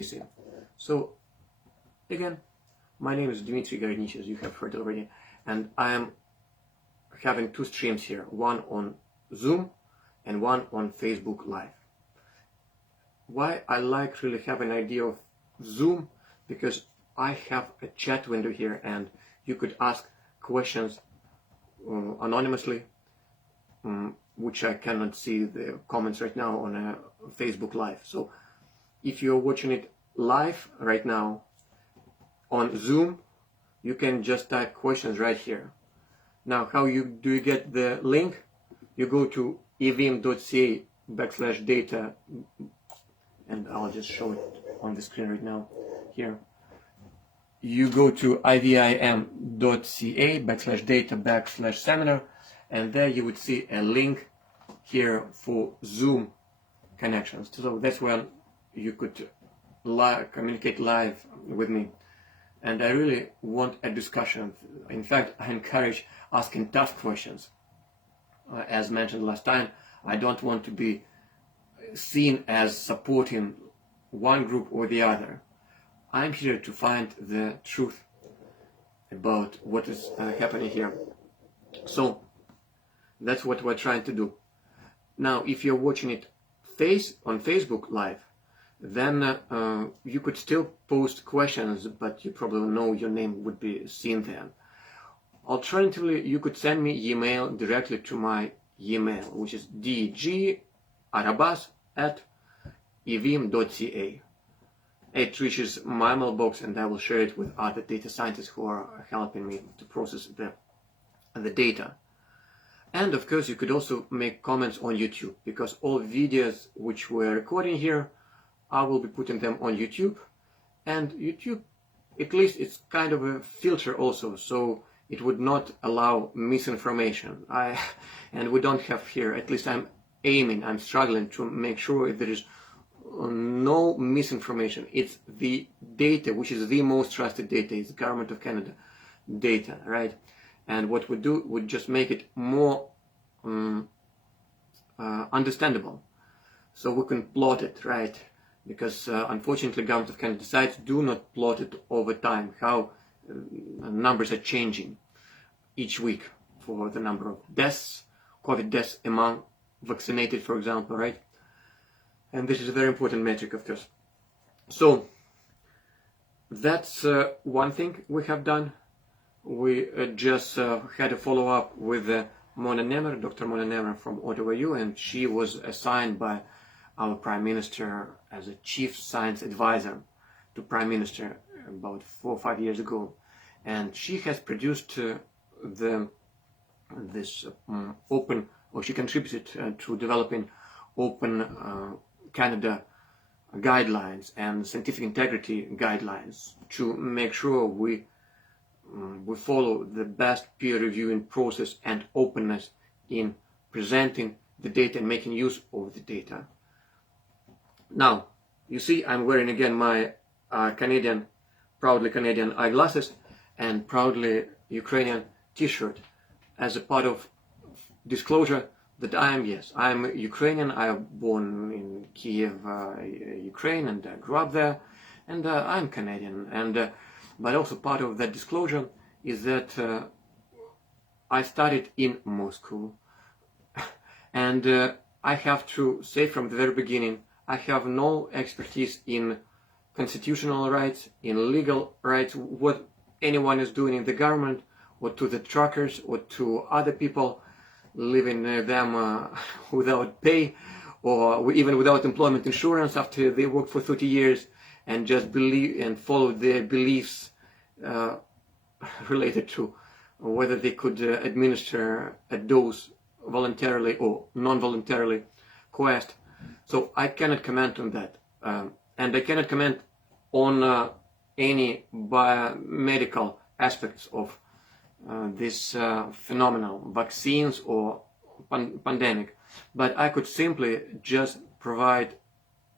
So again, my name is Dmitry Gorodnich, as you have heard already, and I am having two streams here, one on Zoom and one on Facebook Live. Why I like really have an idea of Zoom? Because I have a chat window here and you could ask questions anonymously, which I cannot see the comments right now on Facebook Live. So if you're watching it live right now on Zoom, you can just type questions right here. Now, how do you get the link? You go to evim.ca/data, and I'll just show it on the screen right now here. You go to ivim.ca/data/seminar, and there you would see a link here for Zoom connections. So that's where you could communicate live with me. And I really want a discussion. In fact, I encourage asking tough questions. As mentioned last time, I don't want to be seen as supporting one group or the other. I'm here to find the truth about what is happening here. So that's what we're trying to do. Now, if you're watching it on Facebook Live, then you could still post questions, but you probably know your name would be seen then. Alternatively, you could send me email directly to my email, which is dgarabas@evim.ca. It reaches my mailbox, and I will share it with other data scientists who are helping me to process the data. And of course, you could also make comments on YouTube, because all videos which we're recording here, I will be putting them on YouTube. And YouTube, at least it's kind of a filter also, so it would not allow misinformation. And we don't have here, at least I'm struggling to make sure there is no misinformation. It's the data, which is the most trusted data, is the Government of Canada data, right? And what we do would just make it more understandable, so we can plot it, right? Because unfortunately, Government of Canada sites do not plot it over time, how numbers are changing each week for the number of deaths, COVID deaths among vaccinated, for example, right? And this is a very important metric, of course. So that's one thing we have done. We just had a follow-up with Mona Nemer, Dr. Mona Nemer from Ottawa U, and she was assigned by our Prime Minister as a Chief Science Advisor to Prime Minister about 4 or 5 years ago. And she has produced she contributed to developing open Canada guidelines and scientific integrity guidelines to make sure we follow the best peer reviewing process and openness in presenting the data and making use of the data. Now, you see I'm wearing again my proudly Canadian eyeglasses and proudly Ukrainian t-shirt as a part of disclosure that I'm Ukrainian. I was born in Kiev, Ukraine, and grew up there, and I'm Canadian. And but also part of that disclosure is that I studied in Moscow, and I have to say from the very beginning, I have no expertise in constitutional rights, in legal rights, what anyone is doing in the government, or to the truckers, or to other people living them without pay, or even without employment insurance after they work for 30 years and just believe and follow their beliefs related to whether they could administer a dose voluntarily or non-voluntarily coerced. So I cannot comment on that, and I cannot comment on any biomedical aspects of this phenomenon, vaccines or pandemic. But I could simply just provide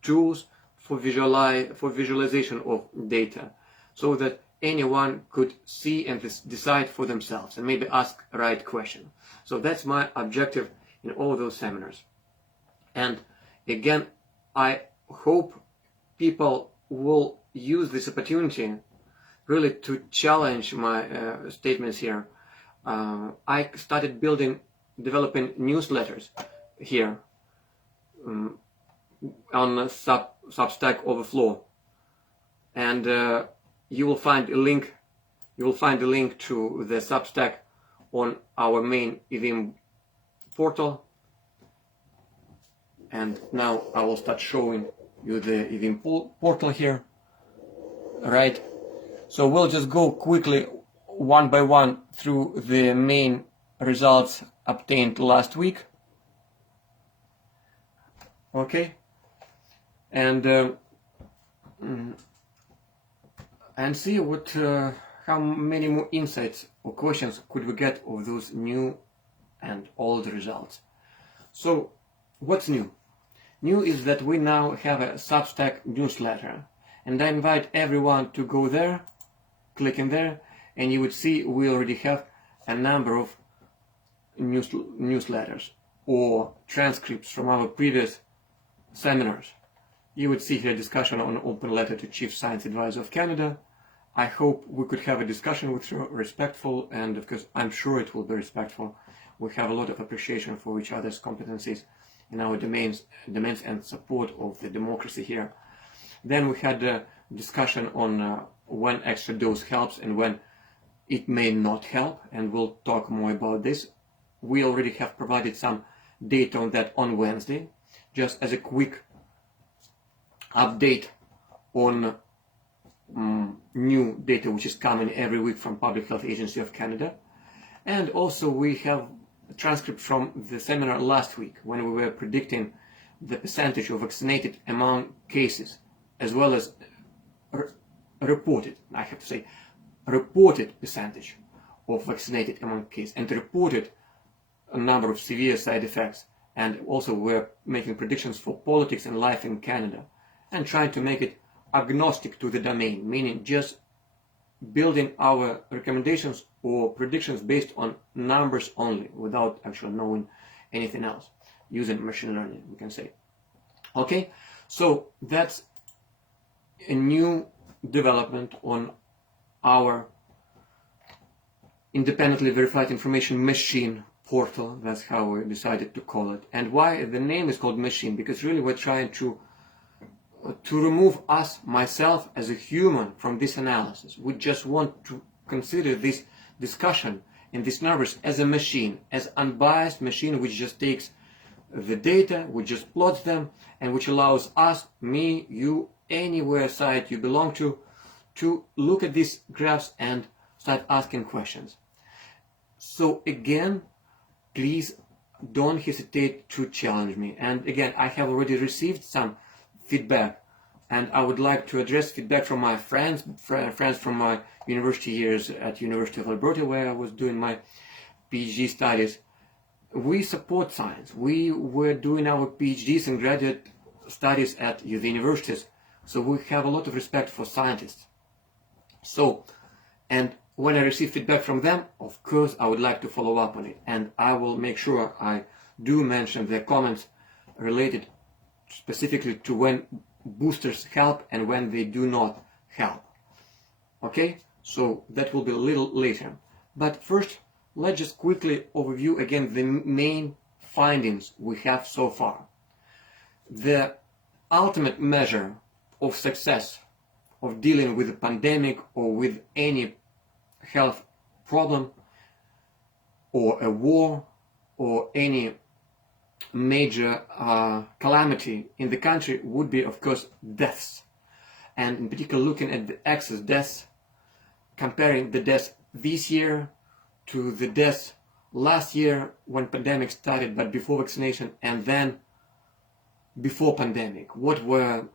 tools for visualization of data, so that anyone could see and decide for themselves and maybe ask the right question. So that's my objective in all those seminars. And again, I hope people will use this opportunity really to challenge my statements here. I started developing newsletters here on Substack Overflow, and you will find a link. You will find a link to the Substack on our main EVM portal. And now I will start showing you the EVM portal here. Right. So we'll just go quickly one by one through the main results obtained last week. Okay. And see what how many more insights or questions could we get of those new and old results. So what's new? New is that we now have a Substack newsletter, and I invite everyone to go there, click in there, and you would see we already have a number of newsletters or transcripts from our previous seminars. You would see here a discussion on open letter to Chief Science Advisor of Canada. I hope we could have a discussion with you, respectful, and of course I'm sure it will be respectful. We have a lot of appreciation for each other's competencies in our domains and support of the democracy here. Then we had a discussion on when extra dose helps and when it may not help, and we'll talk more about this. We already have provided some data on that on Wednesday, just as a quick update on new data which is coming every week from Public Health Agency of Canada. And also we have a transcript from the seminar last week when we were predicting the percentage of vaccinated among cases, as well as reported, I have to say, reported percentage of vaccinated among cases, and reported a number of severe side effects. And also we're making predictions for politics and life in Canada, and trying to make it agnostic to the domain, meaning just building our recommendations or predictions based on numbers only, without actually knowing anything else, using machine learning, we can say. Okay, so that's a new development on our independently verified information machine portal. That's how we decided to call it. And why the name is called machine? Because really we're trying to remove us, myself, as a human from this analysis. We just want to consider this discussion and these numbers as a machine, as unbiased machine which just takes the data, which just plots them, and which allows us, me, you, anywhere site you belong to look at these graphs and start asking questions. So again, please don't hesitate to challenge me. And again, I have already received some feedback, and I would like to address feedback from my friends from my university years at University of Alberta, where I was doing my PhD studies. We support science. We were doing our PhDs and graduate studies at the universities, so we have a lot of respect for scientists. So, and when I receive feedback from them, of course I would like to follow up on it, and I will make sure I do mention their comments related specifically to when boosters help and when they do not help. Okay, so that will be a little later. But first, let's just quickly overview again the main findings we have so far. The ultimate measure of success of dealing with a pandemic or with any health problem or a war or any major calamity in the country would be, of course, deaths. And in particular, looking at the excess deaths, comparing the deaths this year to the deaths last year when pandemic started, but before vaccination, and then before pandemic. What were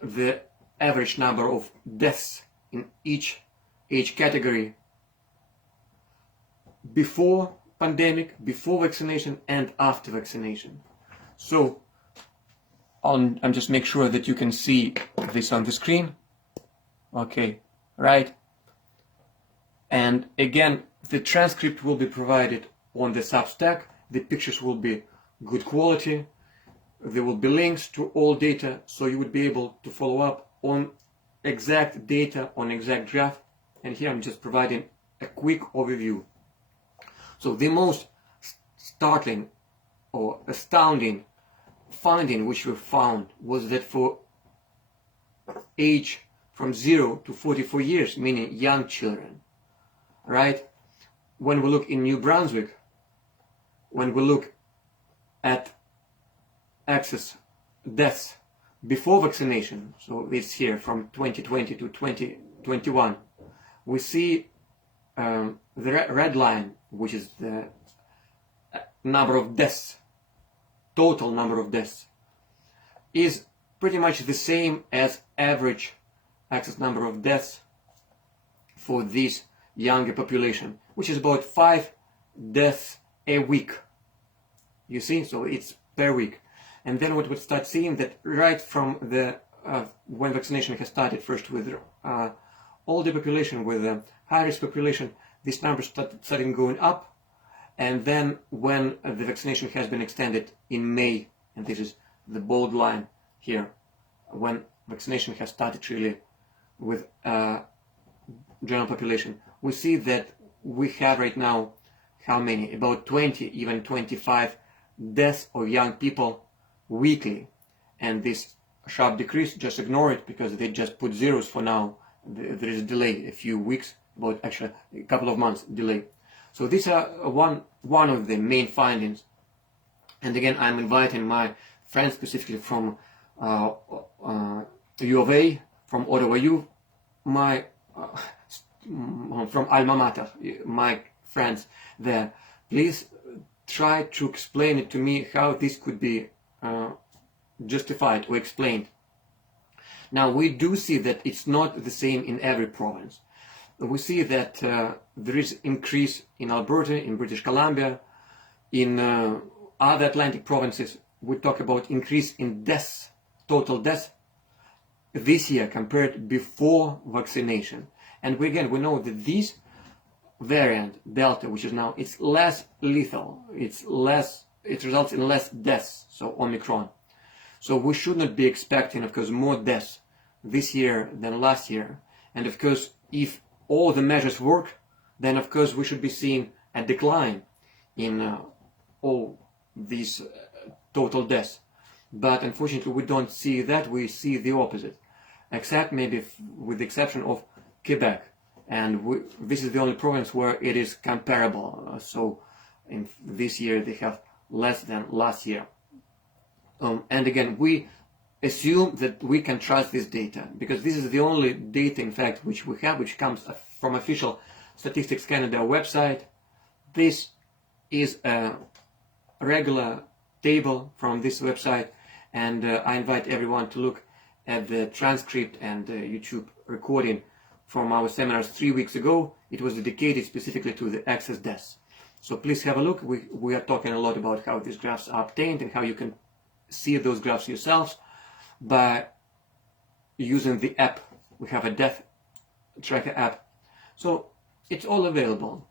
the average number of deaths in each age category before pandemic, before vaccination, and after vaccination? So I'm just make sure that you can see this on the screen. Okay, right? And again, the transcript will be provided on the Substack. The pictures will be good quality. There will be links to all data, so you would be able to follow up on exact data on exact graph, and here I'm just providing a quick overview. So the most startling or astounding finding which we found was that for age from 0 to 44 years, meaning young children, right? When we look in New Brunswick, when we look at excess deaths before vaccination, so it's here from 2020 to 2021, we see the red line, which is the number of deaths, total number of deaths, is pretty much the same as average excess number of deaths for this younger population, which is about 5 deaths a week. You see, so it's per week. And then what we start seeing that right from the when vaccination has started, first with older population, with the high-risk population, these numbers started going up. And then when the vaccination has been extended in May, and this is the bold line here, when vaccination has started really with general population, we see that we have right now, how many? About 20, even 25 deaths of young people weekly. And this sharp decrease, just ignore it because they just put zeros for now. There is a delay, a few weeks, about actually a couple of months delay. So these are one of the main findings. And again, I'm inviting my friends specifically from U of A, from Ottawa U, from Alma Mater, my friends there. Please try to explain it to me how this could be justified or explained. Now, we do see that it's not the same in every province. We see that there is increase in Alberta, in British Columbia, in other Atlantic provinces. We talk about increase in deaths, total deaths, this year compared before vaccination. And we know that this variant, Delta, which is now, it's less lethal, it results in less deaths, so Omicron. So we should not be expecting, of course, more deaths this year than last year. And of course, if all the measures work, then of course we should be seeing a decline in all these total deaths. But unfortunately we don't see that, we see the opposite. Except maybe with the exception of Quebec. And this is the only province where it is comparable. So in this year they have less than last year. And again, we assume that we can trust this data because this is the only data, in fact, which we have, which comes from official Statistics Canada website. This is a regular table from this website, and I invite everyone to look at the transcript and YouTube recording from our seminars 3 weeks ago. It was dedicated specifically to the excess deaths. So please have a look. We are talking a lot about how these graphs are obtained and how you can see those graphs yourselves by using the app. We have a death tracker app. So it's all available.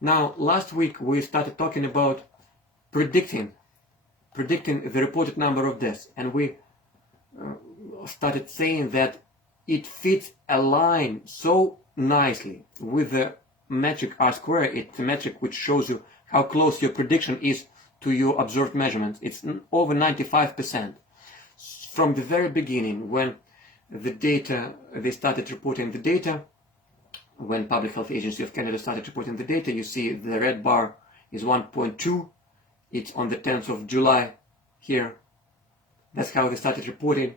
Now, last week we started talking about predicting the reported number of deaths, and we started saying that it fits a line so nicely with the metric R-square. It's a metric which shows you how close your prediction is to your observed measurements. It's over 95%. From the very beginning, when the data, they started reporting the data, when Public Health Agency of Canada started reporting the data, you see the red bar is 1.2. It's on the 10th of July here. That's how they started reporting.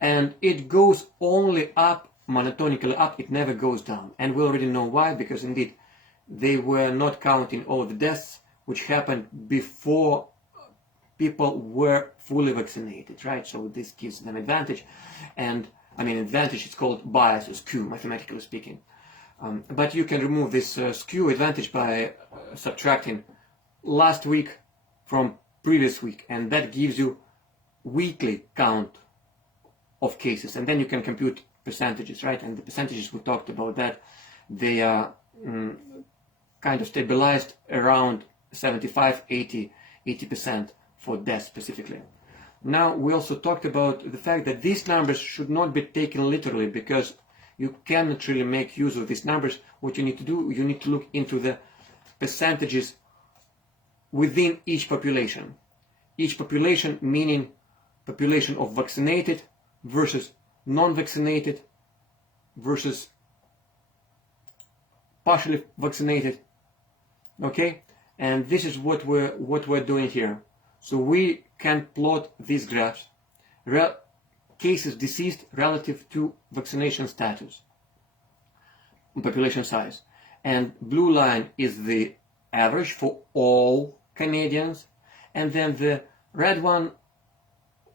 And it goes only up, monotonically up, it never goes down. And we already know why, because indeed they were not counting all the deaths which happened before people were fully vaccinated, right? So this gives them advantage. And I mean, advantage, it's called bias or skew, mathematically speaking. But you can remove this skew advantage by subtracting last week from previous week, and that gives you weekly count of cases, and then you can compute percentages, right? And the percentages, we talked about that, they are kind of stabilized around 75, 80% for death specifically. Now, we also talked about the fact that these numbers should not be taken literally, because you cannot really make use of these numbers. What you need to do, you need to look into the percentages within each population. Each population meaning population of vaccinated versus non-vaccinated versus partially vaccinated. Okay, and this is what we're doing here. So we can plot these graphs, cases deceased relative to vaccination status, population size, and blue line is the average for all Canadians, and then the red one,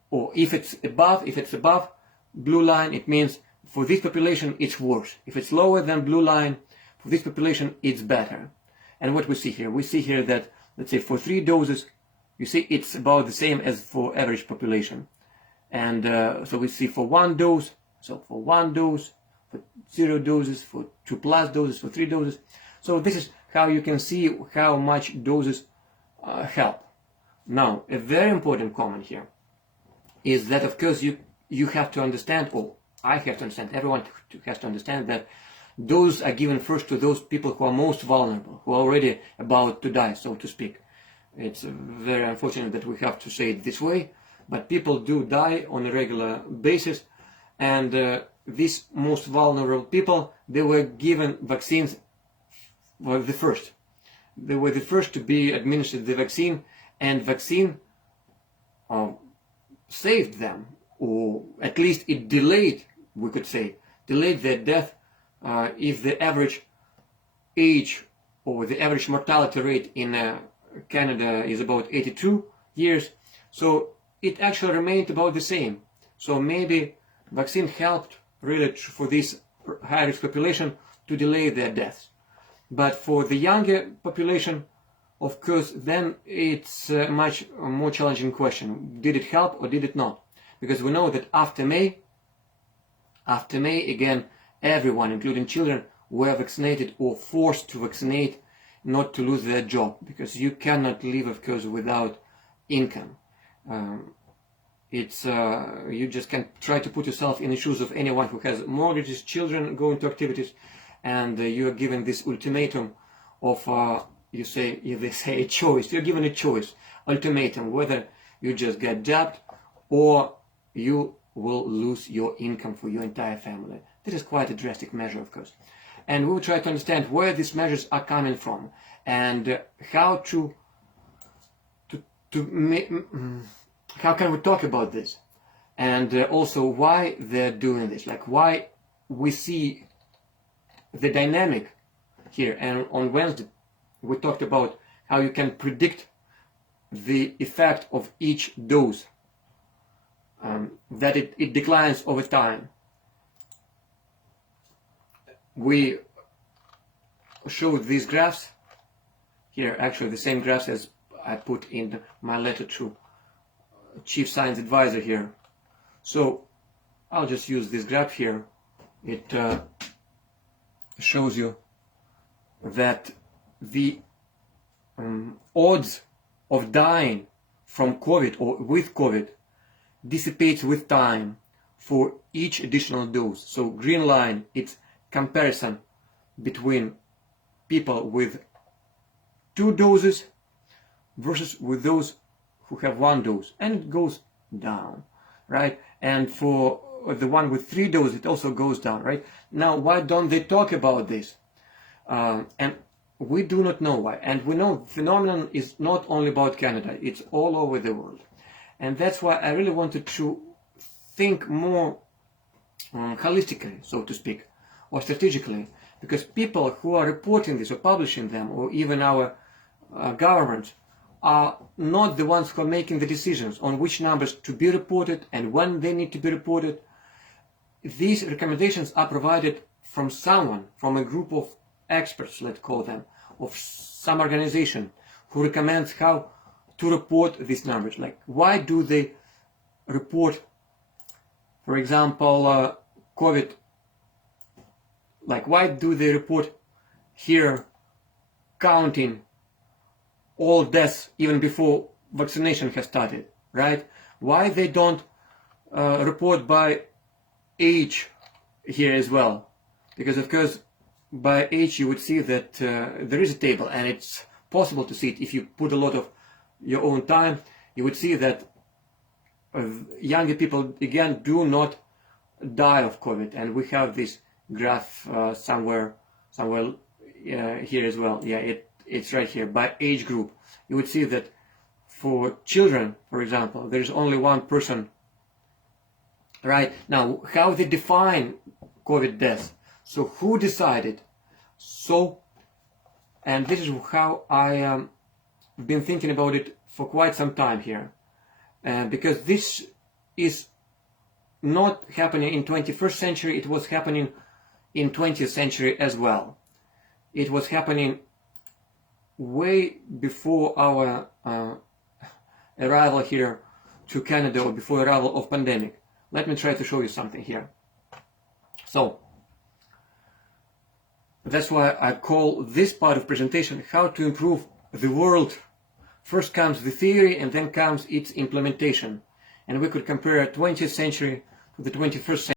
or if it's above blue line, it means for this population it's worse. If it's lower than blue line, for this population it's better. And what we see here that, let's say, for 3 doses, you see it's about the same as for average population. And so we see for 1 dose, so for 1 dose, for 0 doses, for 2+ doses, for 3 doses. So this is how you can see how much doses help. Now, a very important comment here is that, of course, you have to understand, or I have to understand, everyone has to understand that doses are given first to those people who are most vulnerable, who are already about to die, so to speak. It's very unfortunate that we have to say it this way, but people do die on a regular basis, and these most vulnerable people, they were given vaccines, were the first. They were the first to be administered the vaccine, and vaccine saved them, or at least it delayed, we could say, delayed their death. If the average age or the average mortality rate in Canada is about 82 years, so it actually remained about the same. So maybe vaccine helped really for this high-risk population to delay their deaths. But for the younger population, of course, then it's a much more challenging question. Did it help or did it not? Because we know that after May, again, everyone, including children, were vaccinated or forced to vaccinate not to lose their job, because you cannot live, of course, without income. You just can try to put yourself in the shoes of anyone who has mortgages, children going to activities, and you are given this ultimatum of, they say a choice. You're given a choice, ultimatum, whether you just get jabbed or you will lose your income for your entire family. This is quite a drastic measure, of course. And we will try to understand where these measures are coming from, and how how can we talk about this, and also why they're doing this, like why we see the dynamic here. And on Wednesday we talked about how you can predict the effect of each dose, that it declines over time. We showed these graphs here, actually the same graphs as I put in my letter to Chief Science Advisor here. So I'll just use this graph here. It shows you that the odds of dying from COVID or with COVID dissipates with time for each additional dose. So green line, it's comparison between people with 2 doses versus with those who have 1 dose, and it goes down, right? And for the one with 3 doses, it also goes down, right? Now, why don't they talk about this? And we do not know why. And we know the phenomenon is not only about Canada, it's all over the world. And that's why I really wanted to think more holistically, so to speak, or strategically, because people who are reporting this or publishing them, or even our government, are not the ones who are making the decisions on which numbers to be reported and when they need to be reported. These recommendations are provided from someone, from a group of experts, let's call them, of some organization who recommends how to report these numbers. Like, why do they report, for example, COVID? Like, why do they report here counting all deaths even before vaccination has started, right? Why they don't report by age here as well? Because of course by age you would see that there is a table, and it's possible to see it if you put a lot of your own time. You would see that younger people again do not die of COVID, and we have this graph somewhere here as well. Yeah, it's right here by age group. You would see that for children, for example, there's only one person. Right now, how they define COVID deaths? So who decided? And this is how I been thinking about it for quite some time here, because this is not happening in 21st century. It was happening in 20th century as well. It was happening way before our arrival here to Canada, or before arrival of pandemic. Let me try to show you something here. So that's why I call this part of presentation how to improve the world. First comes the theory, and then comes its implementation. And we could compare 20th century to the 21st century.